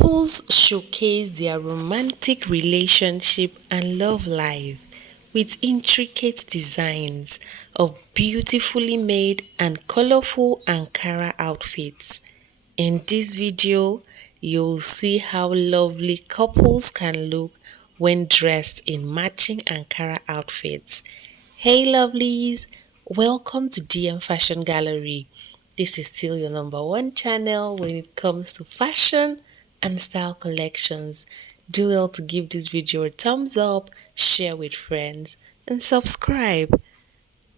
Couples showcase their romantic relationship and love life with intricate designs of beautifully made and colorful Ankara outfits. In this video, you'll see how lovely couples can look when dressed in matching Ankara outfits. Hey lovelies, welcome to DM Fashion Gallery. This is still your number one channel when it comes to fashion and style collections. Do well to give this video a thumbs up, share with friends, and subscribe.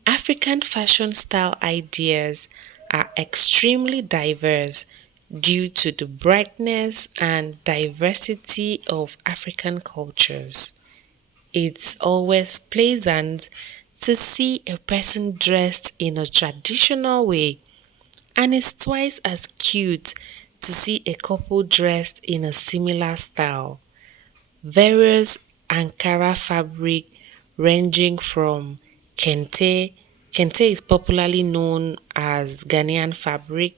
African fashion style ideas are extremely diverse due to the brightness and diversity of African cultures. It's always pleasant to see a person dressed in a traditional way, and it's twice as cute to see a couple dressed in a similar style. Various Ankara fabric ranging from kente is popularly known as Ghanaian fabric,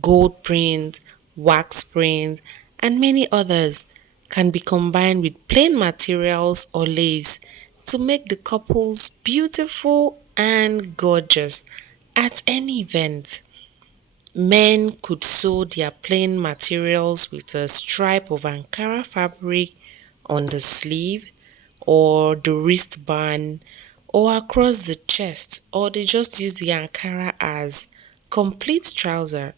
gold print, wax print, and many others can be combined with plain materials or lace to make the couples beautiful and gorgeous at any event. Men could sew their plain materials with a stripe of Ankara fabric on the sleeve or the wristband or across the chest, or they just use the Ankara as complete trouser,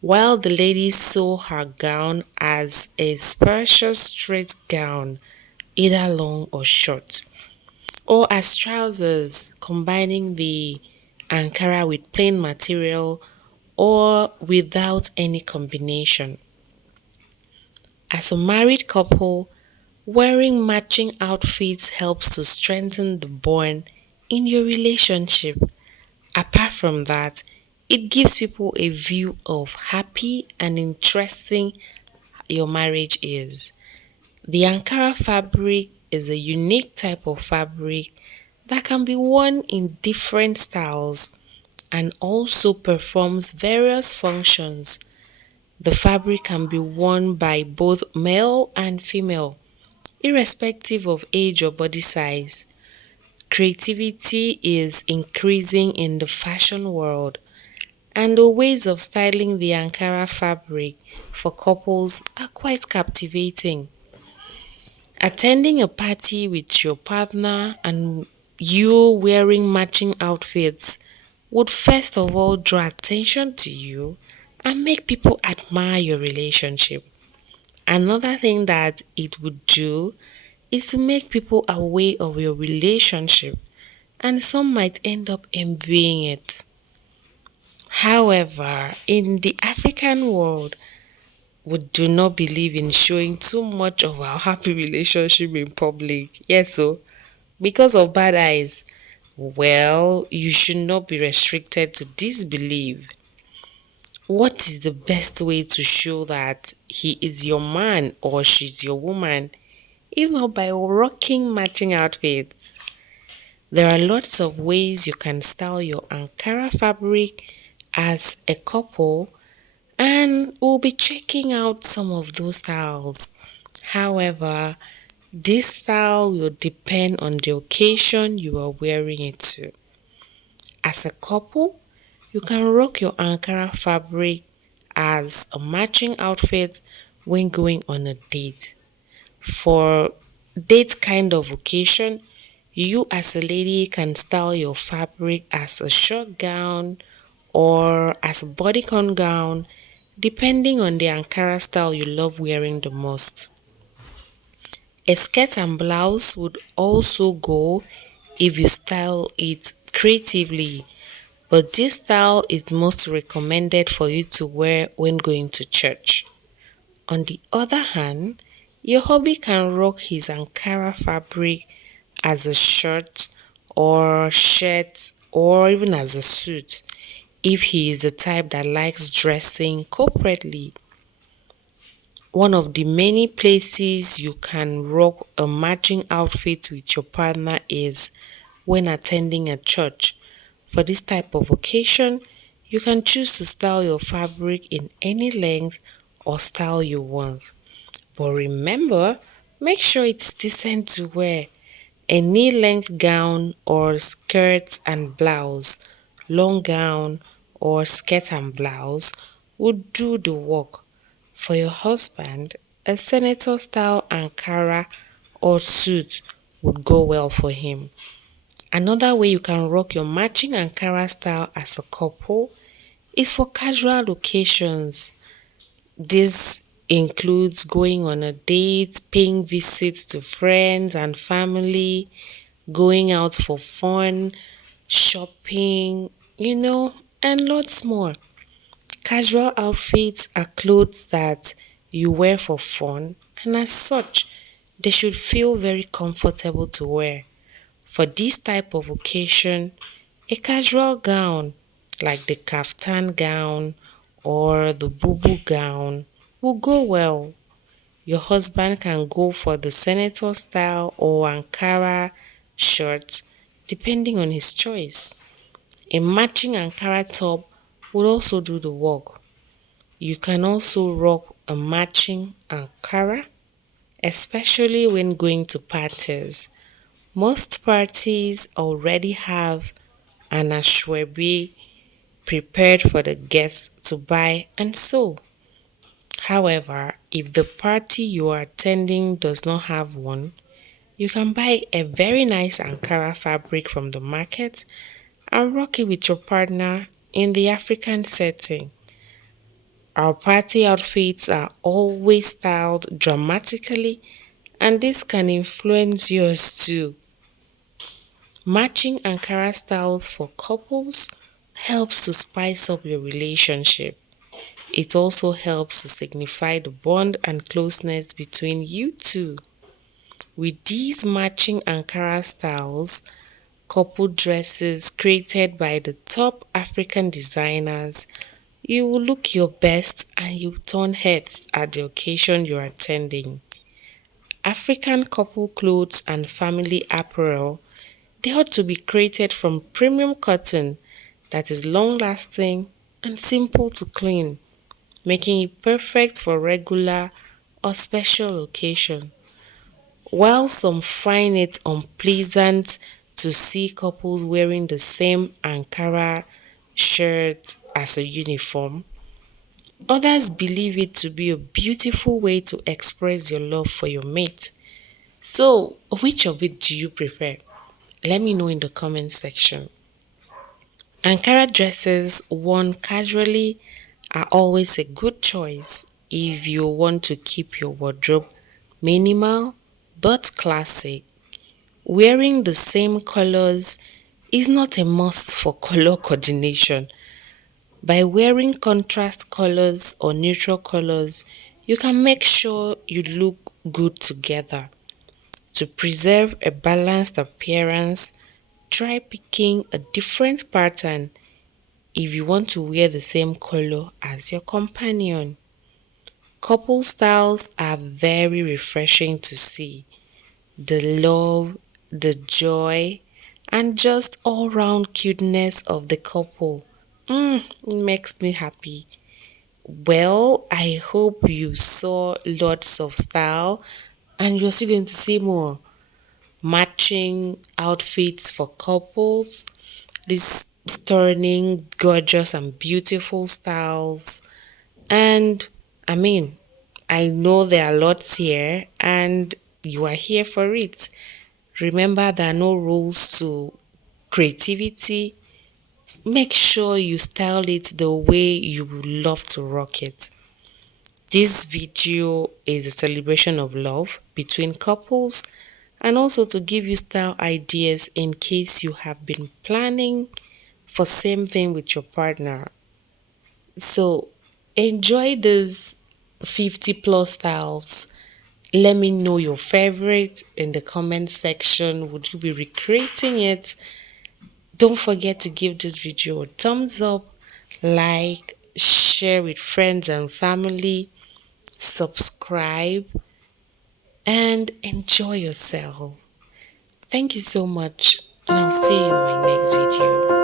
while the ladies sew her gown as a spacious straight gown, either long or short, or as trousers, combining the Ankara with plain material or without any combination. As a married couple, wearing matching outfits helps to strengthen the bond in your relationship. Apart from that, it gives people a view of happy and interesting your marriage is. The Ankara fabric is a unique type of fabric that can be worn in different styles and also performs various functions. The fabric can be worn by both male and female, irrespective of age or body size. Creativity is increasing in the fashion world, and the ways of styling the Ankara fabric for couples are quite captivating. Attending a party with your partner and you wearing matching outfits would first of all draw attention to you and make people admire your relationship. Another thing that it would do is to make people aware of your relationship, and some might end up envying it. However, in the African world, we do not believe in showing too much of our happy relationship in public. Yes, so because of bad eyes, well, you should not be restricted to this belief. What is the best way to show that he is your man or she's your woman, if not by rocking matching outfits? There are lots of ways you can style your Ankara fabric as a couple, and we'll be checking out some of those styles. However, this style will depend on the occasion you are wearing it to. As a couple, you can rock your Ankara fabric as a matching outfit when going on a date. For date kind of occasion, you as a lady can style your fabric as a short gown or as a bodycon gown, depending on the Ankara style you love wearing the most. A skirt and blouse would also go if you style it creatively, but this style is most recommended for you to wear when going to church. On the other hand, your hubby can rock his Ankara fabric as a shirt or shirt or even as a suit if he is the type that likes dressing corporately. One of the many places you can rock a matching outfit with your partner is when attending a church. For this type of occasion, you can choose to style your fabric in any length or style you want. But remember, make sure it's decent to wear. A knee-length gown or skirt and blouse, long gown or skirt and blouse would do the work. For your husband, a senator style Ankara or suit would go well for him. Another way you can rock your matching Ankara style as a couple is for casual occasions. This includes going on a date, paying visits to friends and family, going out for fun, shopping, and lots more. Casual outfits are clothes that you wear for fun, and as such, they should feel very comfortable to wear. For this type of occasion, a casual gown like the kaftan gown or the bubu gown will go well. Your husband can go for the senator style or Ankara shirt depending on his choice. A matching Ankara top would also do the work. You can also rock a matching Ankara, especially when going to parties. Most parties already have an Asoebi prepared for the guests to buy and sew. However, if the party you are attending does not have one, you can buy a very nice Ankara fabric from the market and rock it with your partner in the African setting. Our party outfits are always styled dramatically, and this can influence yours too. Matching Ankara styles for couples helps to spice up your relationship. It also helps to signify the bond and closeness between you two. With these matching Ankara styles, couple dresses created by the top African designers, you will look your best and you turn heads at the occasion you are attending. African couple clothes and family apparel, they ought to be created from premium cotton that is long-lasting and simple to clean, making it perfect for regular or special occasion. While some find it unpleasant to see couples wearing the same Ankara shirt as a uniform, others believe it to be a beautiful way to express your love for your mate. So, which of it do you prefer? Let me know in the comment section. Ankara dresses worn casually are always a good choice if you want to keep your wardrobe minimal but classic. Wearing the same colors is not a must for color coordination. By wearing contrast colors or neutral colors, you can make sure you look good together. To preserve a balanced appearance, try picking a different pattern if you want to wear the same color as your companion. Couple styles are very refreshing to see. The love, the joy, and just all-round cuteness of the couple. Makes me happy. Well, I hope you saw lots of style and you're still going to see more. Matching outfits for couples, these stunning, gorgeous, and beautiful styles. And I know there are lots here, and you are here for it. Remember, there are no rules to creativity. Make sure you style it the way you would love to rock it. This video is a celebration of love between couples and also to give you style ideas in case you have been planning for same thing with your partner. So enjoy these 50 plus styles. Let me know your favorite in the comment section. Would you be recreating it? Don't forget to give this video a thumbs up, like, share with friends and family, subscribe, and enjoy yourself. Thank you so much, and I'll see you in my next video.